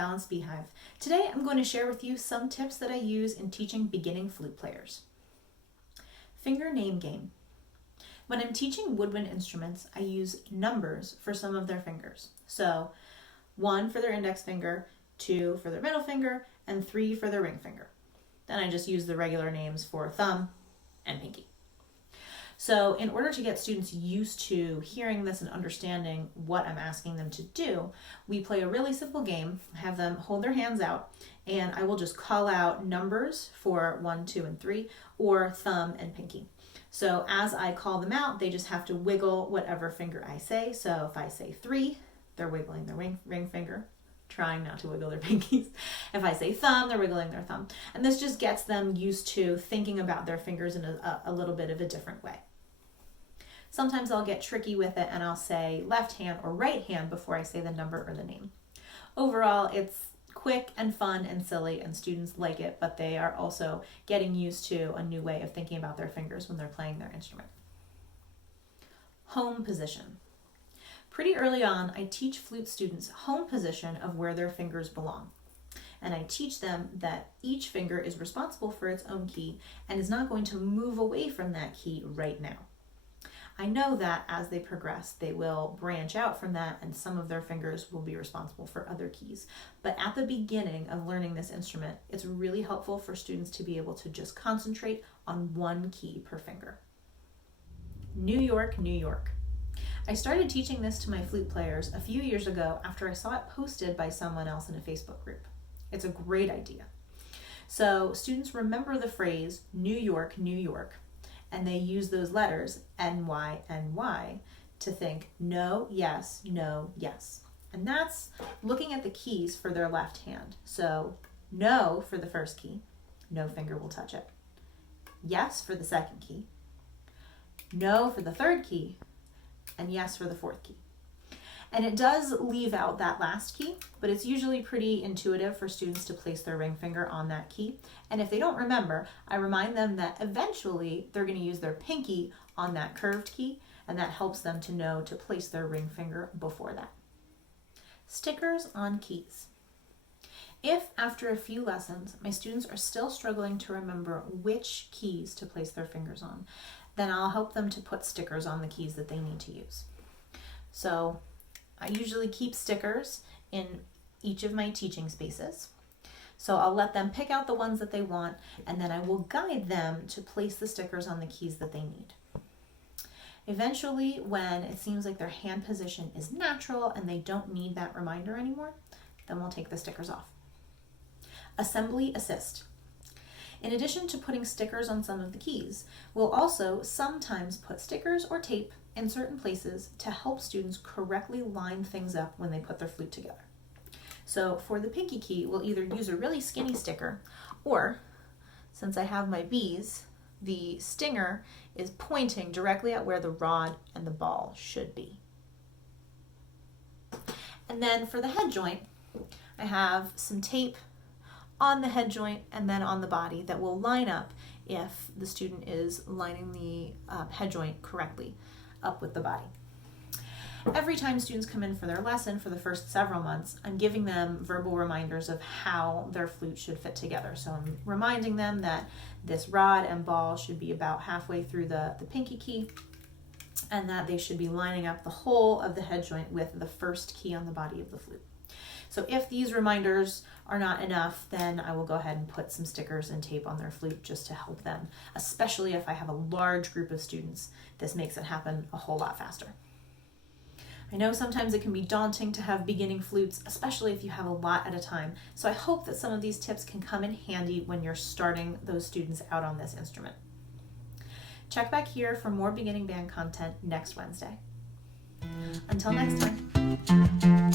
Balanced Beehive. Today I'm going to share with you some tips that I use in teaching beginning flute players. Finger name game. When I'm teaching woodwind instruments, I use numbers for some of their fingers. So 1 for their index finger, 2 for their middle finger, and 3 for their ring finger. Then I just use the regular names for thumb and pinky. So in order to get students used to hearing this and understanding what I'm asking them to do, we play a really simple game, have them hold their hands out, and I will just call out numbers for 1, 2, and 3, or thumb and pinky. So as I call them out, they just have to wiggle whatever finger I say. So if I say 3, they're wiggling their ring finger, trying not to wiggle their pinkies. If I say thumb, they're wiggling their thumb. And this just gets them used to thinking about their fingers in a little bit of a different way. Sometimes I'll get tricky with it and I'll say left hand or right hand before I say the number or the name. Overall, it's quick and fun and silly, and students like it, but they are also getting used to a new way of thinking about their fingers when they're playing their instrument. Home position. Pretty early on, I teach flute students home position of where their fingers belong. And I teach them that each finger is responsible for its own key and is not going to move away from that key right now. I know that as they progress, they will branch out from that and some of their fingers will be responsible for other keys. But at the beginning of learning this instrument, it's really helpful for students to be able to just concentrate on one key per finger. New York, New York. I started teaching this to my flute players a few years ago after I saw it posted by someone else in a Facebook group. It's a great idea. So students remember the phrase New York, New York, and they use those letters, NY, NY, to think no, yes, no, yes. And that's looking at the keys for their left hand. So no for the first key, no finger will touch it. Yes for the second key, no for the third key, and yes for the fourth key. And it does leave out that last key, but it's usually pretty intuitive for students to place their ring finger on that key. And if they don't remember, I remind them that eventually they're going to use their pinky on that curved key, and that helps them to know to place their ring finger before that. Stickers on keys. If after a few lessons my students are still struggling to remember which keys to place their fingers on, then I'll help them to put stickers on the keys that they need to use. So I usually keep stickers in each of my teaching spaces. So I'll let them pick out the ones that they want, and then I will guide them to place the stickers on the keys that they need. Eventually, when it seems like their hand position is natural and they don't need that reminder anymore, then we'll take the stickers off. Assembly assist. In addition to putting stickers on some of the keys, we'll also sometimes put stickers or tape in certain places to help students correctly line things up when they put their flute together. So for the pinky key, we'll either use a really skinny sticker, or since I have my bees, the stinger is pointing directly at where the rod and the ball should be. And then for the head joint, I have some tape on the head joint and then on the body that will line up if the student is lining the head joint correctly up with the body. Every time students come in for their lesson for the first several months, I'm giving them verbal reminders of how their flute should fit together. So I'm reminding them that this rod and ball should be about halfway through the pinky key, and that they should be lining up the whole of the head joint with the first key on the body of the flute. So if these reminders are not enough, then I will go ahead and put some stickers and tape on their flute just to help them, especially if I have a large group of students. This makes it happen a whole lot faster. I know sometimes it can be daunting to have beginning flutes, especially if you have a lot at a time. So I hope that some of these tips can come in handy when you're starting those students out on this instrument. Check back here for more beginning band content next Wednesday. Until next time.